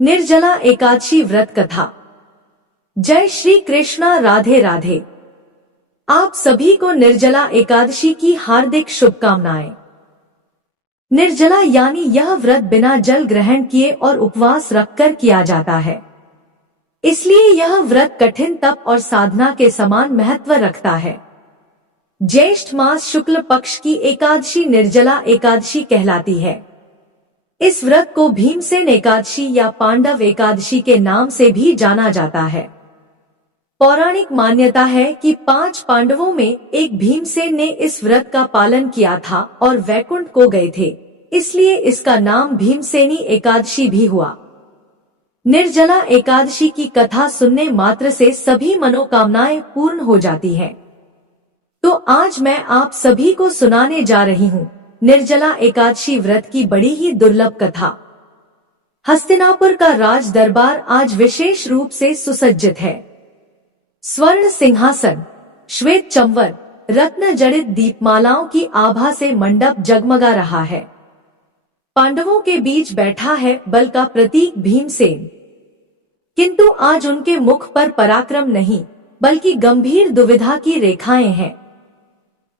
निर्जला एकादशी व्रत कथा। जय श्री कृष्णा, राधे राधे। आप सभी को निर्जला एकादशी की हार्दिक शुभकामनाएं। निर्जला यानी यह व्रत बिना जल ग्रहण किए और उपवास रखकर किया जाता है, इसलिए यह व्रत कठिन तप और साधना के समान महत्व रखता है। ज्येष्ठ मास शुक्ल पक्ष की एकादशी निर्जला एकादशी कहलाती है। इस व्रत को भीमसेन एकादशी या पांडव एकादशी के नाम से भी जाना जाता है। पौराणिक मान्यता है कि 5 पांडवों में एक भीमसेन ने इस व्रत का पालन किया था और वैकुंठ को गए थे, इसलिए इसका नाम भीमसेनी एकादशी भी हुआ। निर्जला एकादशी की कथा सुनने मात्र से सभी मनोकामनाएं पूर्ण हो जाती हैं। तो आज मैं आप सभी को सुनाने जा रही हूँ निर्जला एकादशी व्रत की बड़ी ही दुर्लभ कथा। हस्तिनापुर का राज दरबार आज विशेष रूप से सुसज्जित है। स्वर्ण सिंहासन, श्वेत चंवर, रत्न जड़ित दीपमालाओं की आभा से मंडप जगमगा रहा है। पांडवों के बीच बैठा है बल का प्रतीक भीमसेन, किंतु आज उनके मुख पर पराक्रम नहीं बल्कि गंभीर दुविधा की रेखाएं हैं।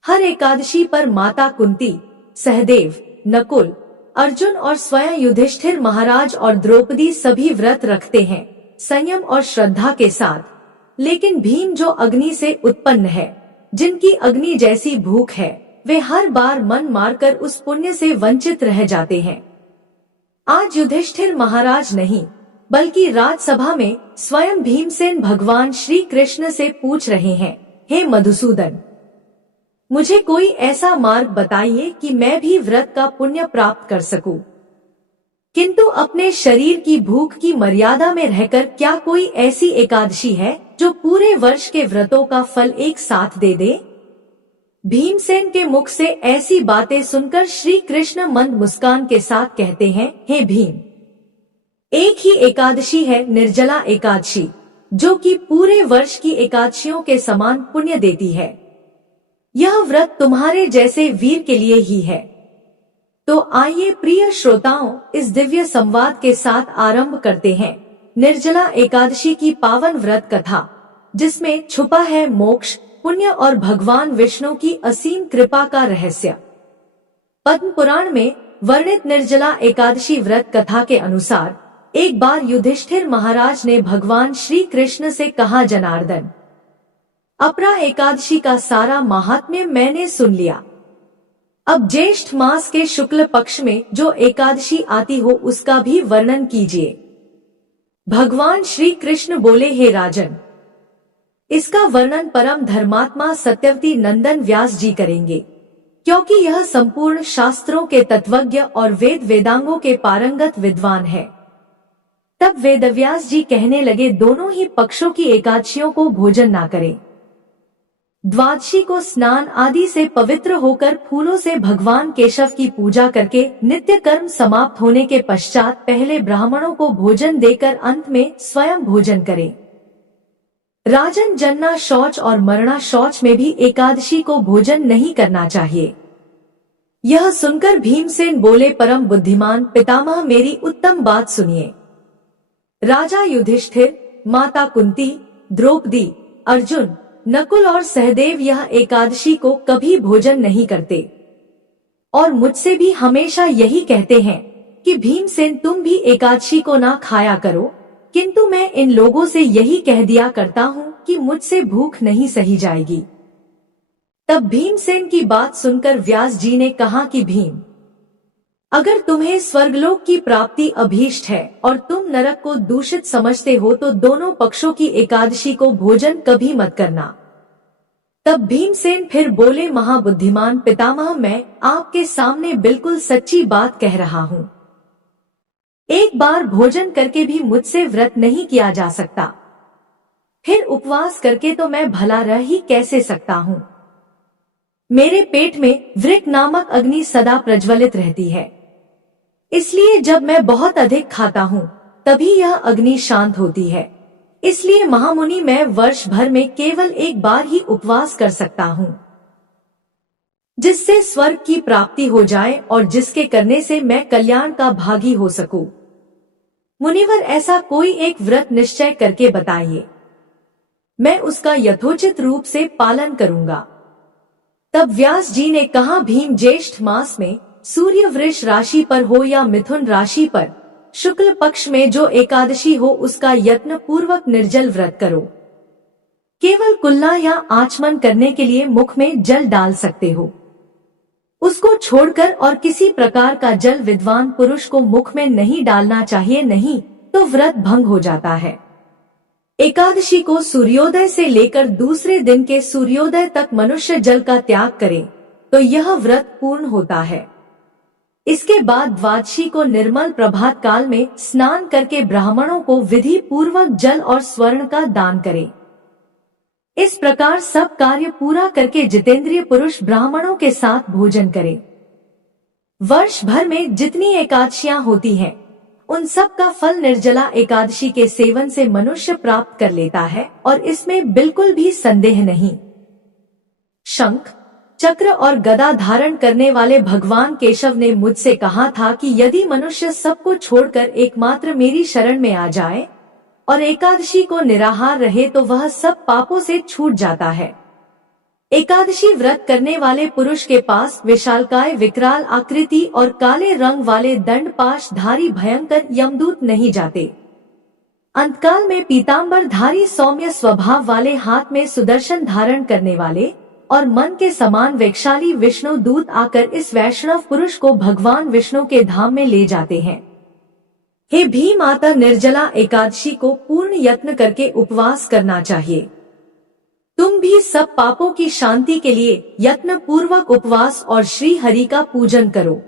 हर एकादशी पर माता कुंती, सहदेव, नकुल, अर्जुन और स्वयं युधिष्ठिर महाराज और द्रौपदी सभी व्रत रखते हैं संयम और श्रद्धा के साथ, लेकिन भीम जो अग्नि से उत्पन्न है, जिनकी अग्नि जैसी भूख है, वे हर बार मन मारकर उस पुण्य से वंचित रह जाते हैं। आज युधिष्ठिर महाराज नहीं बल्कि राजसभा में स्वयं भीमसेन भगवान श्री कृष्ण से पूछ रहे हैं, हे मधुसूदन, मुझे कोई ऐसा मार्ग बताइए कि मैं भी व्रत का पुण्य प्राप्त कर सकूं। किंतु अपने शरीर की भूख की मर्यादा में रहकर क्या कोई ऐसी एकादशी है जो पूरे वर्ष के व्रतों का फल एक साथ दे दे? भीमसेन के मुख से ऐसी बातें सुनकर श्री कृष्ण मंद मुस्कान के साथ कहते हैं, हे भीम, एक ही एकादशी है निर्जला एकादशी, जो कि पूरे वर्ष की एकादशियों के समान पुण्य देती है। यह व्रत तुम्हारे जैसे वीर के लिए ही है। तो आइए प्रिय श्रोताओं, इस दिव्य संवाद के साथ आरंभ करते हैं निर्जला एकादशी की पावन व्रत कथा, जिसमें छुपा है मोक्ष, पुण्य और भगवान विष्णु की असीम कृपा का रहस्य। पद्म पुराण में वर्णित निर्जला एकादशी व्रत कथा के अनुसार एक बार युधिष्ठिर महाराज ने भगवान श्री कृष्ण से कहा, जनार्दन, अपरा एकादशी का सारा महात्म्य मैंने सुन लिया। अब ज्येष्ठ मास के शुक्ल पक्ष में जो एकादशी आती हो उसका भी वर्णन कीजिए। भगवान श्री कृष्ण बोले, हे राजन, इसका वर्णन परम धर्मात्मा सत्यवती नंदन व्यास जी करेंगे, क्योंकि यह संपूर्ण शास्त्रों के तत्वज्ञ और वेद वेदांगों के पारंगत विद्वान है। तब वेदव्यास जी कहने लगे, दोनों ही पक्षों की एकादशियों को भोजन ना करें। द्वादशी को स्नान आदि से पवित्र होकर फूलों से भगवान केशव की पूजा करके नित्य कर्म समाप्त होने के पश्चात पहले ब्राह्मणों को भोजन देकर अंत में स्वयं भोजन करें। राजन, जन्ना शौच और मरना शौच में भी एकादशी को भोजन नहीं करना चाहिए। यह सुनकर भीमसेन बोले, परम बुद्धिमान पितामह, मेरी उत्तम बात सुनिए। राजा युधिष्ठिर, माता कुंती, द्रौपदी, अर्जुन, नकुल और सहदेव यह एकादशी को कभी भोजन नहीं करते और मुझसे भी हमेशा यही कहते हैं कि भीमसेन तुम भी एकादशी को ना खाया करो, किंतु मैं इन लोगों से यही कह दिया करता हूँ कि मुझसे भूख नहीं सही जाएगी। तब भीमसेन की बात सुनकर व्यास जी ने कहा कि भीम, अगर तुम्हें स्वर्गलोक की प्राप्ति अभीष्ट है और तुम नरक को दूषित समझते हो तो दोनों पक्षों की एकादशी को भोजन कभी मत करना। तब भीमसेन फिर बोले, महाबुद्धिमान पितामह, मैं आपके सामने बिल्कुल सच्ची बात कह रहा हूँ। एक बार भोजन करके भी मुझसे व्रत नहीं किया जा सकता, फिर उपवास करके तो मैं भला रह ही कैसे सकता हूँ। मेरे पेट में वृक नामक अग्नि सदा प्रज्वलित रहती है, इसलिए जब मैं बहुत अधिक खाता हूँ तभी यह अग्नि शांत होती है। इसलिए महामुनि, मैं वर्ष भर में केवल एक बार ही उपवास कर सकता हूँ, जिससे स्वर्ग की प्राप्ति हो जाए और जिसके करने से मैं कल्याण का भागी हो सकूं। मुनिवर ऐसा कोई एक व्रत निश्चय करके बताइए, मैं उसका यथोचित रूप से पालन करूंगा। तब व्यास जी ने कहा, भीम ज्येष्ठ मास में सूर्य वृष राशि पर हो या मिथुन राशि पर शुक्ल पक्ष में जो एकादशी हो उसका यत्न पूर्वक निर्जल व्रत करो। केवल कुल्ला या आचमन करने के लिए मुख में जल डाल सकते हो, उसको छोड़कर और किसी प्रकार का जल विद्वान पुरुष को मुख में नहीं डालना चाहिए, नहीं तो व्रत भंग हो जाता है। एकादशी को सूर्योदय से लेकर दूसरे दिन के सूर्योदय तक मनुष्य जल का त्याग करे तो यह व्रत पूर्ण होता है। इसके बाद द्वादशी को निर्मल प्रभात काल में स्नान करके ब्राह्मणों को विधि पूर्वक जल और स्वर्ण का दान करे। इस प्रकार सब कार्य पूरा करके जितेंद्रिय पुरुष ब्राह्मणों के साथ भोजन करे। वर्ष भर में जितनी एकादशियां होती हैं, उन सब का फल निर्जला एकादशी के सेवन से मनुष्य प्राप्त कर लेता है और इसमें बिल्कुल भी संदेह नहीं। शंख, चक्र और गदा धारण करने वाले भगवान केशव ने मुझसे कहा था कि यदि मनुष्य सबको छोड़कर एकमात्र मेरी शरण में आ जाए और एकादशी को निराहार रहे तो वह सब पापों से छूट जाता है। एकादशी व्रत करने वाले पुरुष के पास विशालकाय विकराल आकृति और काले रंग वाले दंड पाश धारी भयंकर यमदूत नहीं जाते। अंतकाल में पीतांबर धारी सौम्य स्वभाव वाले, हाथ में सुदर्शन धारण करने वाले और मन के समान वेगशाली विष्णु दूत आकर इस वैष्णव पुरुष को भगवान विष्णु के धाम में ले जाते हैं। हे भीम, माता निर्जला एकादशी को पूर्ण यत्न करके उपवास करना चाहिए। तुम भी सब पापों की शांति के लिए यत्न पूर्वक उपवास और श्री हरि का पूजन करो।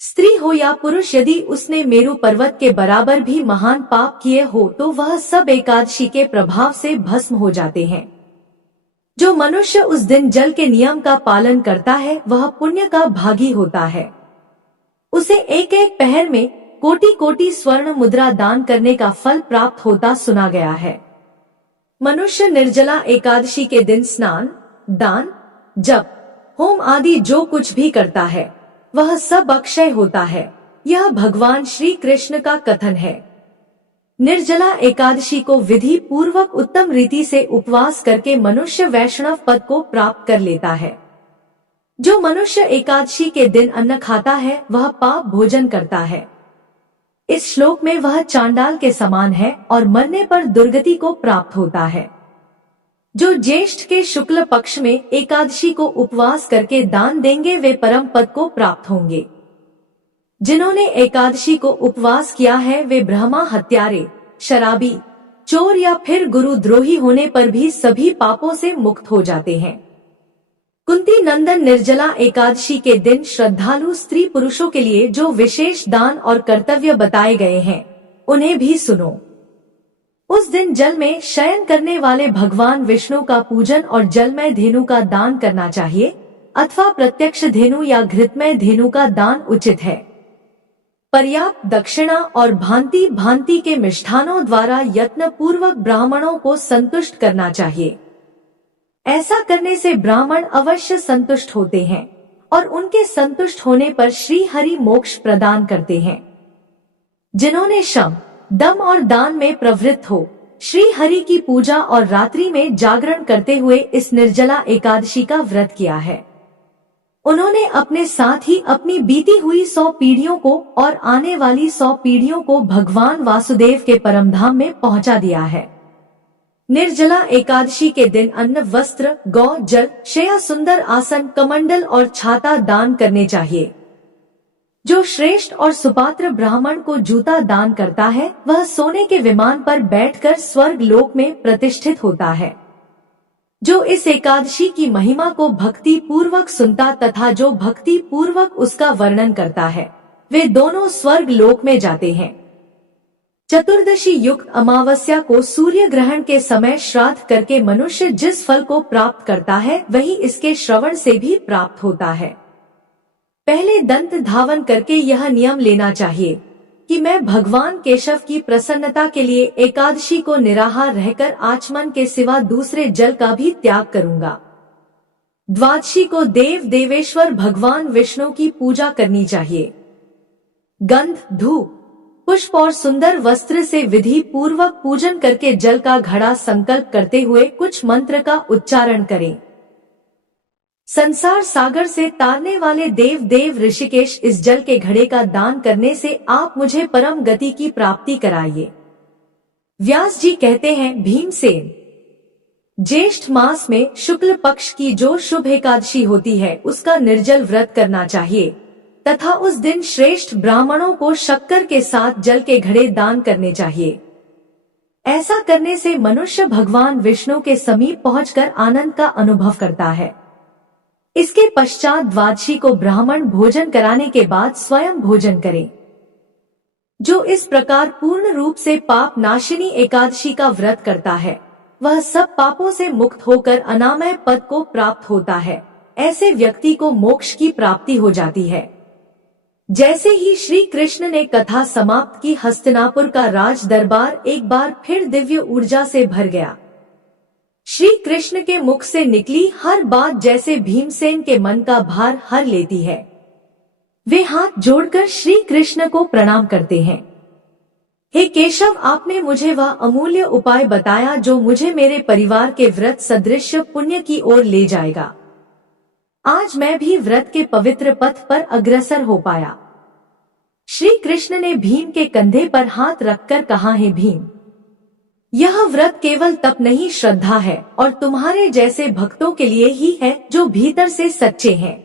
स्त्री हो या पुरुष, यदि उसने मेरु पर्वत के बराबर भी महान पाप किए हो तो वह सब एकादशी के प्रभाव से भस्म हो जाते हैं। जो मनुष्य उस दिन जल के नियम का पालन करता है वह पुण्य का भागी होता है। उसे एक एक पहर में कोटि कोटि स्वर्ण मुद्रा दान करने का फल प्राप्त होता सुना गया है। मनुष्य निर्जला एकादशी के दिन स्नान, दान, जप, होम आदि जो कुछ भी करता है वह सब अक्षय होता है। यह भगवान श्री कृष्ण का कथन है। निर्जला एकादशी को विधि पूर्वक उत्तम रीति से उपवास करके मनुष्य वैष्णव पद को प्राप्त कर लेता है। जो मनुष्य एकादशी के दिन अन्न खाता है वह पाप भोजन करता है। इस श्लोक में वह चांडाल के समान है और मरने पर दुर्गति को प्राप्त होता है। जो ज्येष्ठ के शुक्ल पक्ष में एकादशी को उपवास करके दान देंगे वे परम पद को प्राप्त होंगे। जिन्होंने एकादशी को उपवास किया है वे ब्रह्मा हत्यारे, शराबी, चोर या फिर गुरुद्रोही होने पर भी सभी पापों से मुक्त हो जाते हैं। कुंती नंदन निर्जला एकादशी के दिन श्रद्धालु स्त्री पुरुषों के लिए जो विशेष दान और कर्तव्य बताए गए हैं उन्हें भी सुनो। उस दिन जल में शयन करने वाले भगवान विष्णु का पूजन और जलमय धेनु का दान करना चाहिए अथवा प्रत्यक्ष धेनु या घृतमय धेनु का दान उचित है। पर्याप्त दक्षिणा और भांति भांति के मिष्ठानों द्वारा यत्न पूर्वक ब्राह्मणों को संतुष्ट करना चाहिए। ऐसा करने से ब्राह्मण अवश्य संतुष्ट होते हैं और उनके संतुष्ट होने पर श्री हरि मोक्ष प्रदान करते हैं। जिन्होंने शम, दम और दान में प्रवृत्त हो श्री हरि की पूजा और रात्रि में जागरण करते हुए इस निर्जला एकादशी का व्रत किया है, उन्होंने अपने साथ ही अपनी बीती हुई 100 पीढ़ियों को और आने वाली 100 पीढ़ियों को भगवान वासुदेव के परमधाम में पहुंचा दिया है। निर्जला एकादशी के दिन अन्न, वस्त्र, गौ, जल, शया, सुंदर आसन, कमंडल और छाता दान करने चाहिए। जो श्रेष्ठ और सुपात्र ब्राह्मण को जूता दान करता है वह सोने के विमान पर बैठकर स्वर्ग लोक में प्रतिष्ठित होता है। जो इस एकादशी की महिमा को भक्ति पूर्वक सुनता तथा जो भक्ति पूर्वक उसका वर्णन करता है वे दोनों स्वर्ग लोक में जाते हैं। चतुर्दशी युक्त अमावस्या को सूर्य ग्रहण के समय श्राद्ध करके मनुष्य जिस फल को प्राप्त करता है वही इसके श्रवण से भी प्राप्त होता है। पहले दंत धावन करके यह नियम लेना चाहिए कि मैं भगवान केशव की प्रसन्नता के लिए एकादशी को निराहार रहकर आचमन के सिवा दूसरे जल का भी त्याग करूंगा। द्वादशी को देव देवेश्वर भगवान विष्णु की पूजा करनी चाहिए। गंध, धूप, पुष्प और सुंदर वस्त्र से विधि पूर्वक पूजन करके जल का घड़ा संकल्प करते हुए कुछ मंत्र का उच्चारण करें। संसार सागर से तारने वाले देव देव ऋषिकेश, इस जल के घड़े का दान करने से आप मुझे परम गति की प्राप्ति कराइए। व्यास जी कहते हैं, भीमसेन, ज्येष्ठ मास में शुक्ल पक्ष की जो शुभ एकादशी होती है उसका निर्जल व्रत करना चाहिए तथा उस दिन श्रेष्ठ ब्राह्मणों को शक्कर के साथ जल के घड़े दान करने चाहिए। ऐसा करने से मनुष्य भगवान विष्णु के समीप पहुंचकर आनंद का अनुभव करता है। इसके पश्चात द्वादशी को ब्राह्मण भोजन कराने के बाद स्वयं भोजन करें। जो इस प्रकार पूर्ण रूप से पाप नाशिनी एकादशी का व्रत करता है वह सब पापों से मुक्त होकर अनामय पद को प्राप्त होता है। ऐसे व्यक्ति को मोक्ष की प्राप्ति हो जाती है। जैसे ही श्री कृष्ण ने कथा समाप्त की, हस्तिनापुर का राज दरबार एक बार फिर दिव्य ऊर्जा से भर गया। श्री कृष्ण के मुख से निकली हर बात जैसे भीमसेन के मन का भार हर लेती है। वे हाथ जोड़कर श्री कृष्ण को प्रणाम करते हैं। हे केशव, आपने मुझे वह अमूल्य उपाय बताया जो मुझे मेरे परिवार के व्रत सदृश पुण्य की ओर ले जाएगा। आज मैं भी व्रत के पवित्र पथ पर अग्रसर हो पाया। श्री कृष्ण ने भीम के कंधे पर हाथ रखकर कहा, हे भीम, यह व्रत केवल तप नहीं, श्रद्धा है और तुम्हारे जैसे भक्तों के लिए ही है जो भीतर से सच्चे हैं।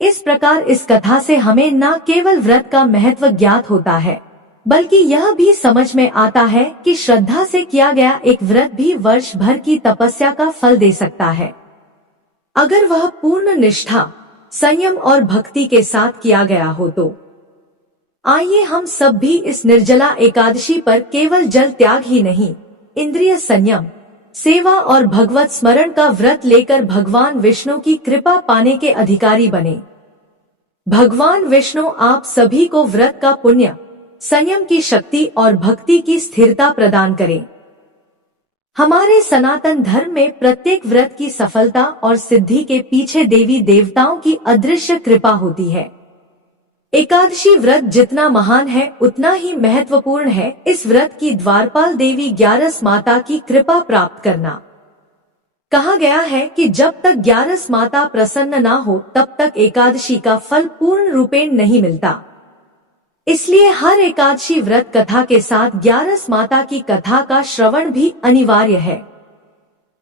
इस प्रकार इस कथा से हमें न केवल व्रत का महत्व ज्ञात होता है बल्कि यह भी समझ में आता है कि श्रद्धा से किया गया एक व्रत भी वर्ष भर की तपस्या का फल दे सकता है, अगर वह पूर्ण निष्ठा, संयम और भक्ति के साथ किया गया हो तो। आइए हम सब भी इस निर्जला एकादशी पर केवल जल त्याग ही नहीं, इंद्रिय संयम, सेवा और भगवत स्मरण का व्रत लेकर भगवान विष्णु की कृपा पाने के अधिकारी बने। भगवान विष्णु आप सभी को व्रत का पुण्य, संयम की शक्ति और भक्ति की स्थिरता प्रदान करें। हमारे सनातन धर्म में प्रत्येक व्रत की सफलता और सिद्धि के पीछे देवी देवताओं की अदृश्य कृपा होती है। एकादशी व्रत जितना महान है उतना ही महत्वपूर्ण है इस व्रत की द्वारपाल देवी ग्यारस माता की कृपा प्राप्त करना। कहा गया है कि जब तक ग्यारस माता प्रसन्न ना हो तब तक एकादशी का फल पूर्ण रूपेण नहीं मिलता। इसलिए हर एकादशी व्रत कथा के साथ ग्यारस माता की कथा का श्रवण भी अनिवार्य है।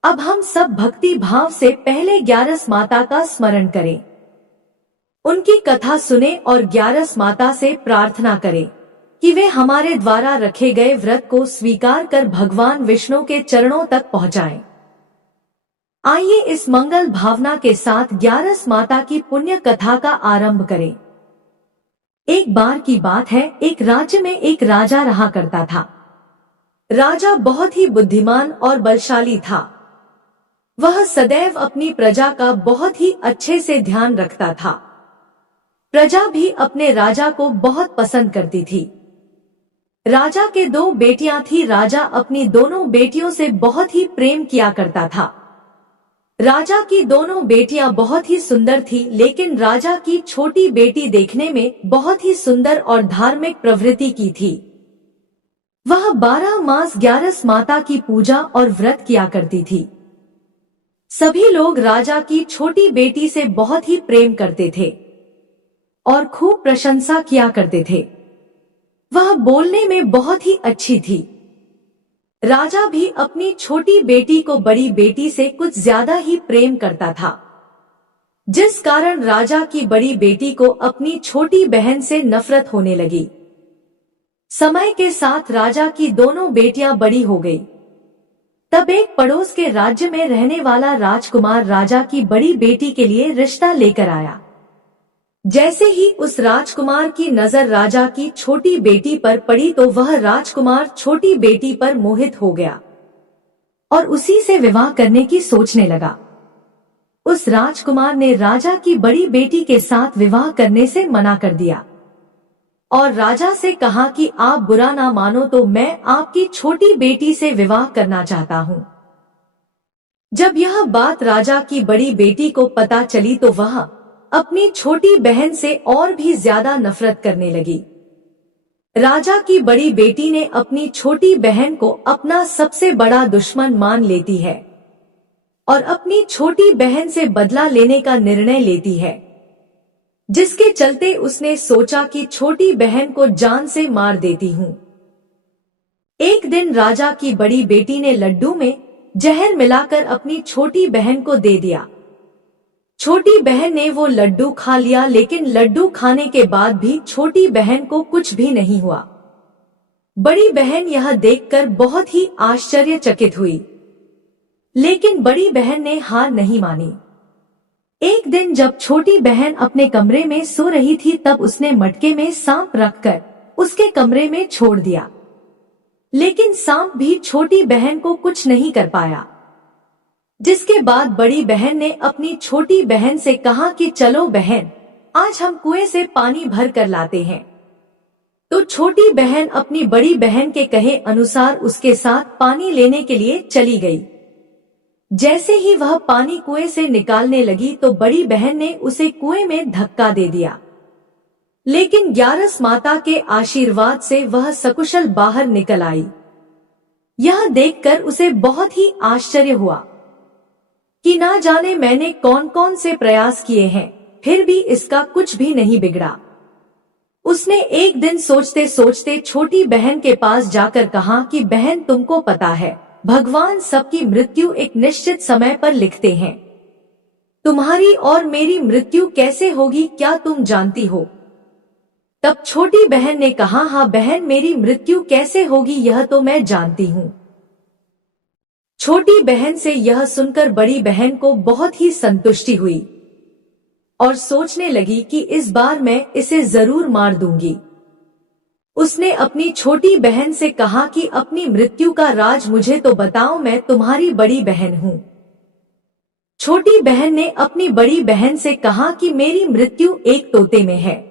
अब हम सब भक्ति भाव से पहले ग्यारस माता का स्मरण करें, उनकी कथा सुने और ग्यारस माता से प्रार्थना करें कि वे हमारे द्वारा रखे गए व्रत को स्वीकार कर भगवान विष्णु के चरणों तक पहुंचाएं। आइए इस मंगल भावना के साथ ग्यारस माता की पुण्य कथा का आरंभ करें। एक बार की बात है, एक राज्य में एक राजा रहा करता था। राजा बहुत ही बुद्धिमान और बलशाली था। वह सदैव अपनी प्रजा का बहुत ही अच्छे से ध्यान रखता था। प्रजा भी अपने राजा को बहुत पसंद करती थी। राजा के 2 बेटियां थी। राजा अपनी दोनों बेटियों से बहुत ही प्रेम किया करता था। राजा की दोनों बेटियां बहुत ही सुंदर थी, लेकिन राजा की छोटी बेटी देखने में बहुत ही सुंदर और धार्मिक प्रवृत्ति की थी। वह 12 मास ग्यारस माता की पूजा और व्रत किया करती थी। सभी लोग राजा की छोटी बेटी से बहुत ही प्रेम करते थे और खूब प्रशंसा किया करते थे। वह बोलने में बहुत ही अच्छी थी। राजा भी अपनी छोटी बेटी को बड़ी बेटी से कुछ ज्यादा ही प्रेम करता था, जिस कारण राजा की बड़ी बेटी को अपनी छोटी बहन से नफरत होने लगी। समय के साथ राजा की दोनों बेटियां बड़ी हो गई। तब एक पड़ोस के राज्य में रहने वाला राजकुमार राजा की बड़ी बेटी के लिए रिश्ता लेकर आया। जैसे ही उस राजकुमार की नजर राजा की छोटी बेटी पर पड़ी तो वह राजकुमार छोटी बेटी पर मोहित हो गया और उसी से विवाह करने की सोचने लगा। उस राजकुमार ने राजा की बड़ी बेटी के साथ विवाह करने से मना कर दिया और राजा से कहा कि आप बुरा ना मानो तो मैं आपकी छोटी बेटी से विवाह करना चाहता हूँ। जब यह बात राजा की बड़ी बेटी को पता चली तो वह अपनी छोटी बहन से और भी ज्यादा नफरत करने लगी। राजा की बड़ी बेटी ने अपनी छोटी बहन को अपना सबसे बड़ा दुश्मन मान लेती है और अपनी छोटी बहन से बदला लेने का निर्णय लेती है, जिसके चलते उसने सोचा कि छोटी बहन को जान से मार देती हूँ। एक दिन राजा की बड़ी बेटी ने लड्डू में जहर मिलाकर अपनी छोटी बहन को दे दिया। छोटी बहन ने वो लड्डू खा लिया, लेकिन लड्डू खाने के बाद भी छोटी बहन को कुछ भी नहीं हुआ। बड़ी बहन यह देखकर बहुत ही आश्चर्यचकित हुई, लेकिन बड़ी बहन ने हार नहीं मानी। एक दिन जब छोटी बहन अपने कमरे में सो रही थी, तब उसने मटके में सांप रखकर उसके कमरे में छोड़ दिया, लेकिन सांप भी छोटी बहन को कुछ नहीं कर पाया। जिसके बाद बड़ी बहन ने अपनी छोटी बहन से कहा कि चलो बहन, आज हम कुएं से पानी भर कर लाते हैं। तो छोटी बहन अपनी बड़ी बहन के कहे अनुसार उसके साथ पानी लेने के लिए चली गई। जैसे ही वह पानी कुएं से निकालने लगी तो बड़ी बहन ने उसे कुएं में धक्का दे दिया, लेकिन ग्यारस माता के आशीर्वाद से वह सकुशल बाहर निकल आई। यह देखकर उसे बहुत ही आश्चर्य हुआ कि ना जाने मैंने कौन कौन से प्रयास किए हैं, फिर भी इसका कुछ भी नहीं बिगड़ा। उसने एक दिन सोचते सोचते छोटी बहन के पास जाकर कहा कि बहन, तुमको पता है भगवान सबकी मृत्यु एक निश्चित समय पर लिखते हैं। तुम्हारी और मेरी मृत्यु कैसे होगी, क्या तुम जानती हो? तब छोटी बहन ने कहा, हाँ बहन, मेरी मृत्यु कैसे होगी यह तो मैं जानती हूँ। छोटी बहन से यह सुनकर बड़ी बहन को बहुत ही संतुष्टि हुई और सोचने लगी कि इस बार मैं इसे जरूर मार दूंगी। उसने अपनी छोटी बहन से कहा कि अपनी मृत्यु का राज मुझे तो बताओ, मैं तुम्हारी बड़ी बहन हूँ। छोटी बहन ने अपनी बड़ी बहन से कहा कि मेरी मृत्यु एक तोते में है।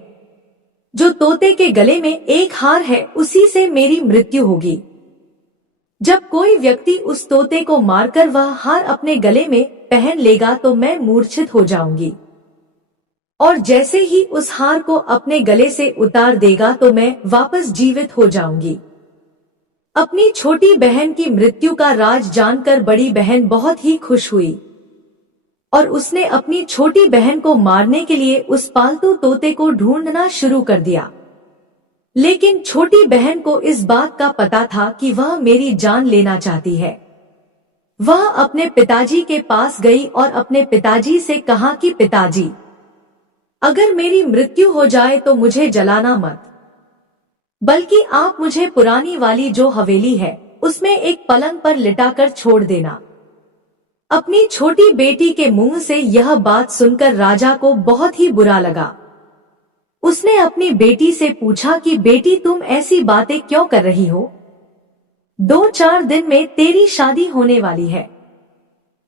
जो तोते के गले में एक हार है, उसी से मेरी मृत्यु होगी। जब कोई व्यक्ति उस तोते को मारकर वह हार अपने गले में पहन लेगा तो मैं मूर्छित हो जाऊंगी, और जैसे ही उस हार को अपने गले से उतार देगा तो मैं वापस जीवित हो जाऊंगी। अपनी छोटी बहन की मृत्यु का राज जानकर बड़ी बहन बहुत ही खुश हुई और उसने अपनी छोटी बहन को मारने के लिए उस पालतू तोते को ढूंढना शुरू कर दिया। लेकिन छोटी बहन को इस बात का पता था कि वह मेरी जान लेना चाहती है। वह अपने पिताजी के पास गई और अपने पिताजी से कहा कि पिताजी, अगर मेरी मृत्यु हो जाए तो मुझे जलाना मत, बल्कि आप मुझे पुरानी वाली जो हवेली है उसमें एक पलंग पर लिटाकर छोड़ देना। अपनी छोटी बेटी के मुंह से यह बात सुनकर राजा को बहुत ही बुरा लगा। उसने अपनी बेटी से पूछा कि बेटी, तुम ऐसी बातें क्यों कर रही हो? 2-4 दिन में तेरी शादी होने वाली है।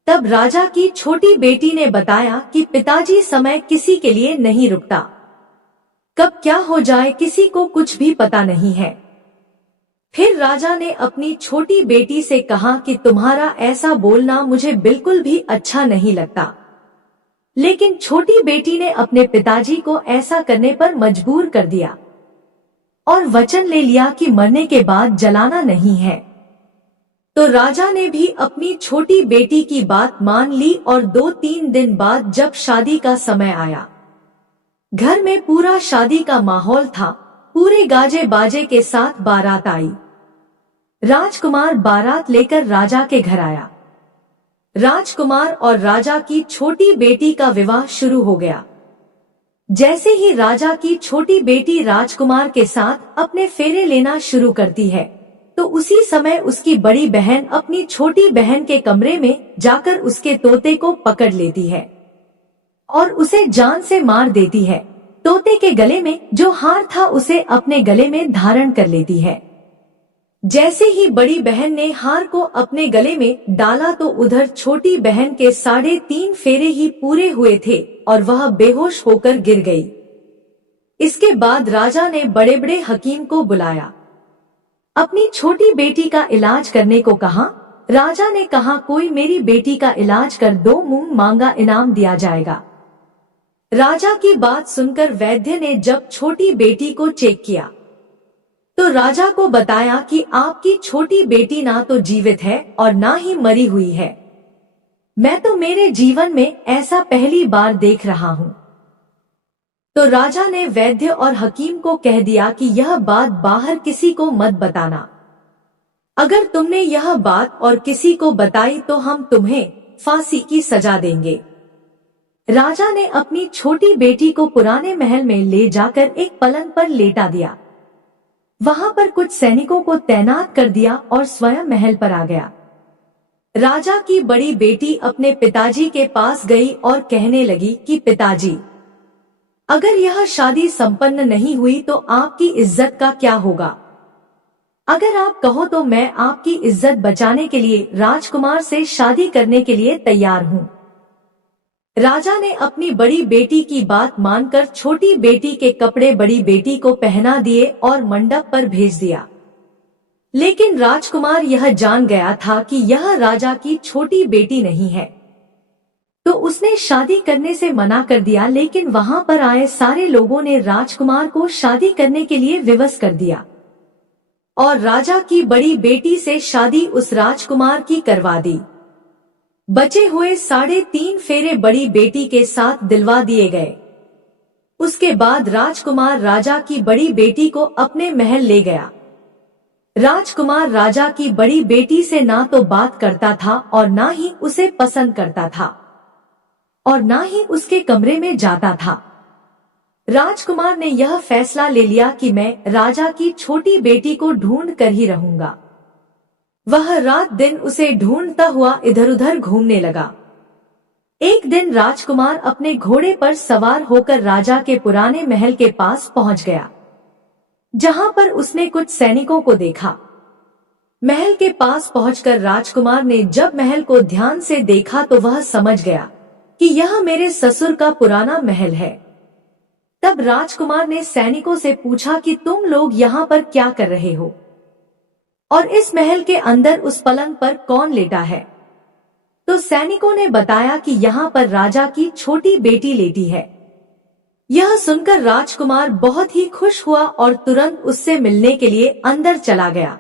तब राजा की छोटी बेटी ने बताया कि पिताजी, समय किसी के लिए नहीं रुकता, कब क्या हो जाए किसी को कुछ भी पता नहीं है। फिर राजा ने अपनी छोटी बेटी से कहा कि तुम्हारा ऐसा बोलना मुझे बिल्कुल भी अच्छा नहीं लगता। लेकिन छोटी बेटी ने अपने पिताजी को ऐसा करने पर मजबूर कर दिया और वचन ले लिया कि मरने के बाद जलाना नहीं है। तो राजा ने भी अपनी छोटी बेटी की बात मान ली और 2-3 दिन बाद जब शादी का समय आया, घर में पूरा शादी का माहौल था। पूरे गाजे बाजे के साथ बारात आई। राजकुमार बारात लेकर राजा के घर आया। राजकुमार और राजा की छोटी बेटी का विवाह शुरू हो गया। जैसे ही राजा की छोटी बेटी राजकुमार के साथ अपने फेरे लेना शुरू करती है, तो उसी समय उसकी बड़ी बहन अपनी छोटी बहन के कमरे में जाकर उसके तोते को पकड़ लेती है और उसे जान से मार देती है। तोते के गले में जो हार था उसे अपने गले में धारण कर लेती है। जैसे ही बड़ी बहन ने हार को अपने गले में डाला तो उधर छोटी बहन के 3.5 फेरे ही पूरे हुए थे और वह बेहोश होकर गिर गई। इसके बाद राजा ने बड़े बड़े हकीम को बुलाया, अपनी छोटी बेटी का इलाज करने को कहा। राजा ने कहा, कोई मेरी बेटी का इलाज कर दो, मुंह मांगा इनाम दिया जाएगा। राजा की बात सुनकर वैद्य ने जब छोटी बेटी को चेक किया तो राजा को बताया कि आपकी छोटी बेटी ना तो जीवित है और ना ही मरी हुई है। मैं तो मेरे जीवन में ऐसा पहली बार देख रहा हूँ। तो राजा ने वैद्य और हकीम को कह दिया कि यह बात बाहर किसी को मत बताना। अगर तुमने यह बात और किसी को बताई तो हम तुम्हें फांसी की सजा देंगे। राजा ने अपनी छोटी बेटी को पुराने महल में ले जाकर एक पलंग पर लेटा दिया। वहां पर कुछ सैनिकों को तैनात कर दिया और स्वयं महल पर आ गया। राजा की बड़ी बेटी अपने पिताजी के पास गई और कहने लगी कि पिताजी, अगर यह शादी संपन्न नहीं हुई तो आपकी इज्जत का क्या होगा? अगर आप कहो तो मैं आपकी इज्जत बचाने के लिए राजकुमार से शादी करने के लिए तैयार हूँ। राजा ने अपनी बड़ी बेटी की बात मानकर छोटी बेटी के कपड़े बड़ी बेटी को पहना दिए और मंडप पर भेज दिया। लेकिन राजकुमार यह जान गया था कि यह राजा की छोटी बेटी नहीं है, तो उसने शादी करने से मना कर दिया। लेकिन वहां पर आए सारे लोगों ने राजकुमार को शादी करने के लिए विवश कर दिया और राजा की बड़ी बेटी से शादी उस राजकुमार की करवा दी। बचे हुए 3.5 फेरे बड़ी बेटी के साथ दिलवा दिए गए। उसके बाद राजकुमार राजा की बड़ी बेटी को अपने महल ले गया। राजकुमार राजा की बड़ी बेटी से ना तो बात करता था और ना ही उसे पसंद करता था और ना ही उसके कमरे में जाता था। राजकुमार ने यह फैसला ले लिया कि मैं राजा की छोटी बेटी को ढूंढ कर ही रहूंगा। वह रात दिन उसे ढूंढता हुआ इधर उधर घूमने लगा। एक दिन राजकुमार अपने घोड़े पर सवार होकर राजा के पुराने महल के पास पहुंच गया, जहां पर उसने कुछ सैनिकों को देखा। महल के पास पहुंचकर राजकुमार ने जब महल को ध्यान से देखा तो वह समझ गया कि यह मेरे ससुर का पुराना महल है। तब राजकुमार ने सैनिकों से पूछा कि तुम लोग यहाँ पर क्या कर रहे हो और इस महल के अंदर उस पलंग पर कौन लेटा है? तो सैनिकों ने बताया कि यहाँ पर राजा की छोटी बेटी लेटी है। यह सुनकर राजकुमार बहुत ही खुश हुआ और तुरंत उससे मिलने के लिए अंदर चला गया।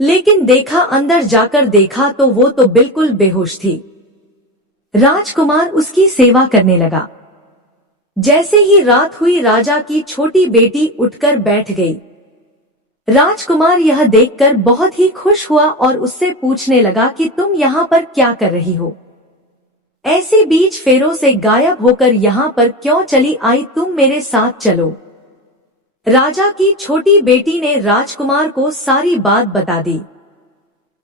लेकिन अंदर जाकर देखा तो वो तो बिल्कुल बेहोश थी। राजकुमार उसकी सेवा करने लगा। जैसे ही रात हुई राजा की छोटी बेटी उठकर बैठ गई। राजकुमार यह देखकर बहुत ही खुश हुआ और उससे पूछने लगा कि तुम यहाँ पर क्या कर रही हो? ऐसे बीच फेरों से गायब होकर यहाँ पर क्यों चली आई? तुम मेरे साथ चलो। राजा की छोटी बेटी ने राजकुमार को सारी बात बता दी।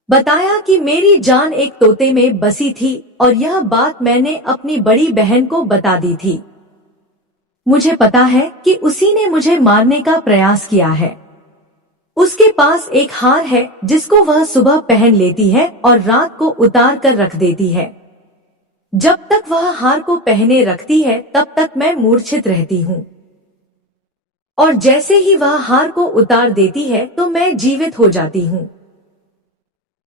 बताया कि मेरी जान एक तोते में बसी थी और यह बात मैंने अपनी बड़ी बहन को बता दी थी। मुझे पता है कि उसी ने मुझे मारने का प्रयास किया है। उसके पास एक हार है जिसको वह सुबह पहन लेती है और रात को उतार कर रख देती है। जब तक वह हार को पहने रखती है तब तक मैं मूर्छित रहती हूँ और जैसे ही वह हार को उतार देती है तो मैं जीवित हो जाती हूँ।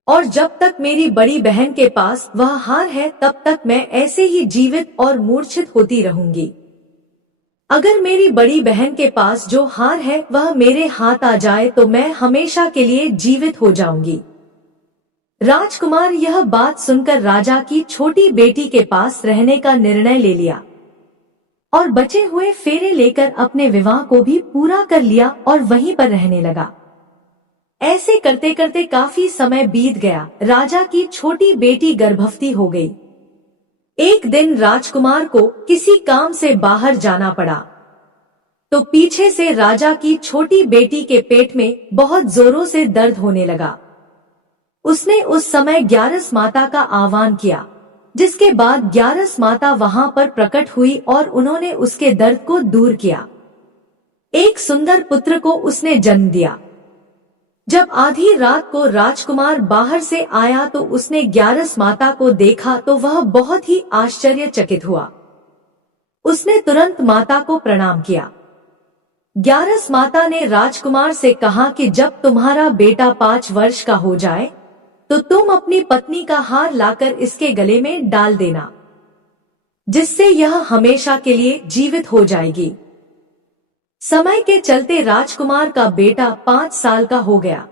और जब तक मेरी बड़ी बहन के पास वह हार है तब तक मैं ऐसे ही जीवित और मूर्छित होती रहूंगी। अगर मेरी बड़ी बहन के पास जो हार है वह मेरे हाथ आ जाए तो मैं हमेशा के लिए जीवित हो जाऊंगी। राजकुमार यह बात सुनकर राजा की छोटी बेटी के पास रहने का निर्णय ले लिया और बचे हुए फेरे लेकर अपने विवाह को भी पूरा कर लिया और वहीं पर रहने लगा। ऐसे करते करते काफी समय बीत गया। राजा की छोटी बेटी गर्भवती हो गई। एक दिन राजकुमार को किसी काम से बाहर जाना पड़ा तो पीछे से राजा की छोटी बेटी के पेट में बहुत जोरों से दर्द होने लगा। उसने उस समय ग्यारस माता का आह्वान किया, जिसके बाद ग्यारस माता वहां पर प्रकट हुई और उन्होंने उसके दर्द को दूर किया। एक सुंदर पुत्र को उसने जन्म दिया। जब आधी रात को राजकुमार बाहर से आया तो उसने ग्यारस माता को देखा तो वह बहुत ही आश्चर्यचकित हुआ। उसने तुरंत माता को प्रणाम किया। ग्यारस माता ने राजकुमार से कहा कि जब तुम्हारा बेटा 5 वर्ष का हो जाए तो तुम अपनी पत्नी का हार लाकर इसके गले में डाल देना, जिससे यह हमेशा के लिए जीवित हो जाएगी। समय के चलते राजकुमार का बेटा 5 साल का हो गया।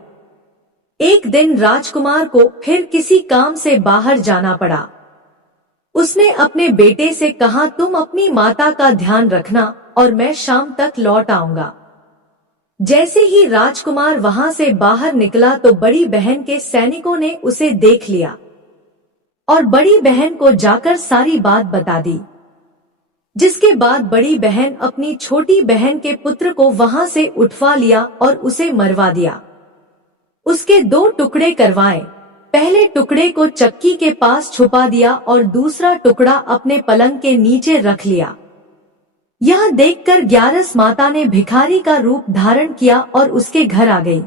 एक दिन राजकुमार को फिर किसी काम से बाहर जाना पड़ा। उसने अपने बेटे से कहा, तुम अपनी माता का ध्यान रखना और मैं शाम तक लौट आऊंगा। जैसे ही राजकुमार वहां से बाहर निकला तो बड़ी बहन के सैनिकों ने उसे देख लिया और बड़ी बहन को जाकर सारी बात बता दी। जिसके बाद बड़ी बहन अपनी छोटी बहन के पुत्र को वहां से उठवा लिया और उसे मरवा दिया। उसके 2 टुकड़े करवाए। पहले टुकड़े को चक्की के पास छुपा दिया और दूसरा टुकड़ा अपने पलंग के नीचे रख लिया। यह देखकर ग्यारस माता ने भिखारी का रूप धारण किया और उसके घर आ गई।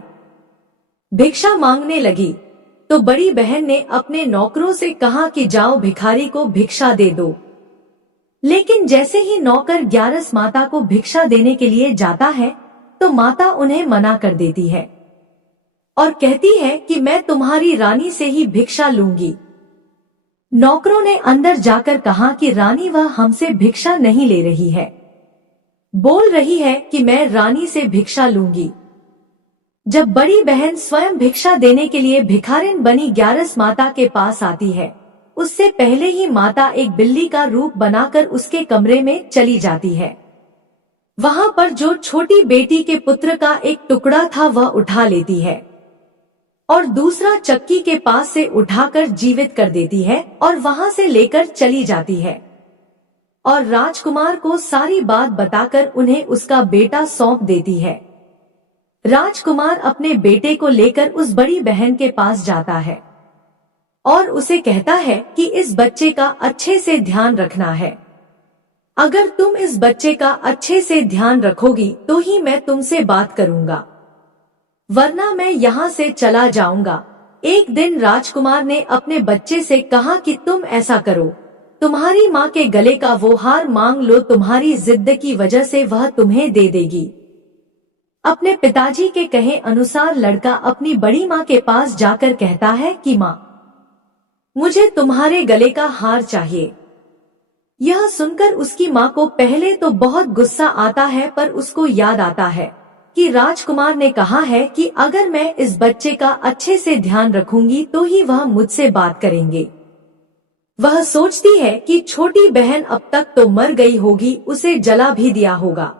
भिक्षा मांगने लगी तो बड़ी बहन ने अपने नौकरों से कहा कि जाओ भिखारी को भिक्षा दे दो। लेकिन जैसे ही नौकर ग्यारस माता को भिक्षा देने के लिए जाता है तो माता उन्हें मना कर देती है और कहती है कि मैं तुम्हारी रानी से ही भिक्षा लूंगी। नौकरों ने अंदर जाकर कहा कि रानी वह हमसे भिक्षा नहीं ले रही है, बोल रही है कि मैं रानी से भिक्षा लूंगी। जब बड़ी बहन स्वयं भिक्षा देने के लिए भिखारिन बनी ग्यारस माता के पास आती है, उससे पहले ही माता एक बिल्ली का रूप बनाकर उसके कमरे में चली जाती है। वहां पर जो छोटी बेटी के पुत्र का एक टुकड़ा था वह उठा लेती है और दूसरा चक्की के पास से उठाकर जीवित कर देती है और वहां से लेकर चली जाती है और राजकुमार को सारी बात बताकर उन्हें उसका बेटा सौंप देती है। राजकुमार अपने बेटे को लेकर उस बड़ी बहन के पास जाता है और उसे कहता है कि इस बच्चे का अच्छे से ध्यान रखना है। अगर तुम इस बच्चे का अच्छे से ध्यान रखोगी तो ही मैं तुमसे बात करूंगा, वरना मैं यहाँ से चला जाऊंगा। एक दिन राजकुमार ने अपने बच्चे से कहा कि तुम ऐसा करो, तुम्हारी माँ के गले का वो हार मांग लो, तुम्हारी जिद की वजह से वह तुम्हें दे देगी। अपने पिताजी के कहे अनुसार लड़का अपनी बड़ी माँ के पास जाकर कहता है कि माँ, मुझे तुम्हारे गले का हार चाहिए। यह सुनकर उसकी माँ को पहले तो बहुत गुस्सा आता है, पर उसको याद आता है कि राजकुमार ने कहा है कि अगर मैं इस बच्चे का अच्छे से ध्यान रखूंगी तो ही वह मुझसे बात करेंगे। वह सोचती है कि छोटी बहन अब तक तो मर गई होगी, उसे जला भी दिया होगा,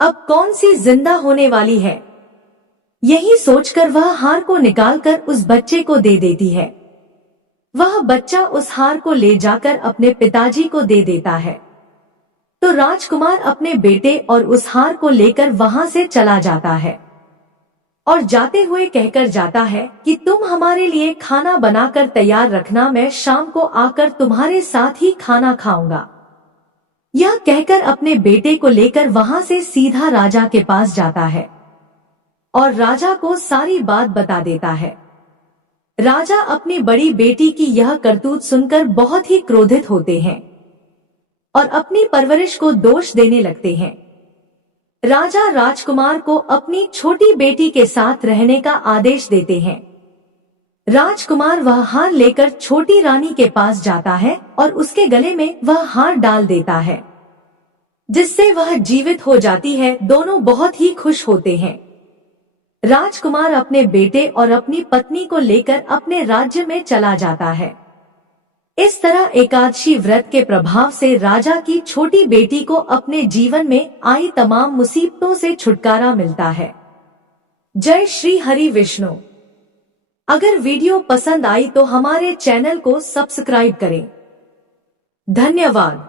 अब कौन सी जिंदा होने वाली है। यही सोचकर वह हार को निकालकर उस बच्चे को दे देती है। वह बच्चा उस हार को ले जाकर अपने पिताजी को दे देता है तो राजकुमार अपने बेटे और उस हार को लेकर वहां से चला जाता है और जाते हुए कहकर जाता है कि तुम हमारे लिए खाना बनाकर तैयार रखना, मैं शाम को आकर तुम्हारे साथ ही खाना खाऊंगा। यह कहकर अपने बेटे को लेकर वहां से सीधा राजा के पास जाता है और राजा को सारी बात बता देता है। राजा अपनी बड़ी बेटी की यह करतूत सुनकर बहुत ही क्रोधित होते हैं और अपनी परवरिश को दोष देने लगते हैं। राजा राजकुमार को अपनी छोटी बेटी के साथ रहने का आदेश देते हैं। राजकुमार वह हार लेकर छोटी रानी के पास जाता है और उसके गले में वह हार डाल देता है, जिससे वह जीवित हो जाती है। दोनों बहुत ही खुश होते हैं। राजकुमार अपने बेटे और अपनी पत्नी को लेकर अपने राज्य में चला जाता है। इस तरह एकादशी व्रत के प्रभाव से राजा की छोटी बेटी को अपने जीवन में आई तमाम मुसीबतों से छुटकारा मिलता है। जय श्री हरि विष्णु। अगर वीडियो पसंद आई तो हमारे चैनल को सब्सक्राइब करें। धन्यवाद।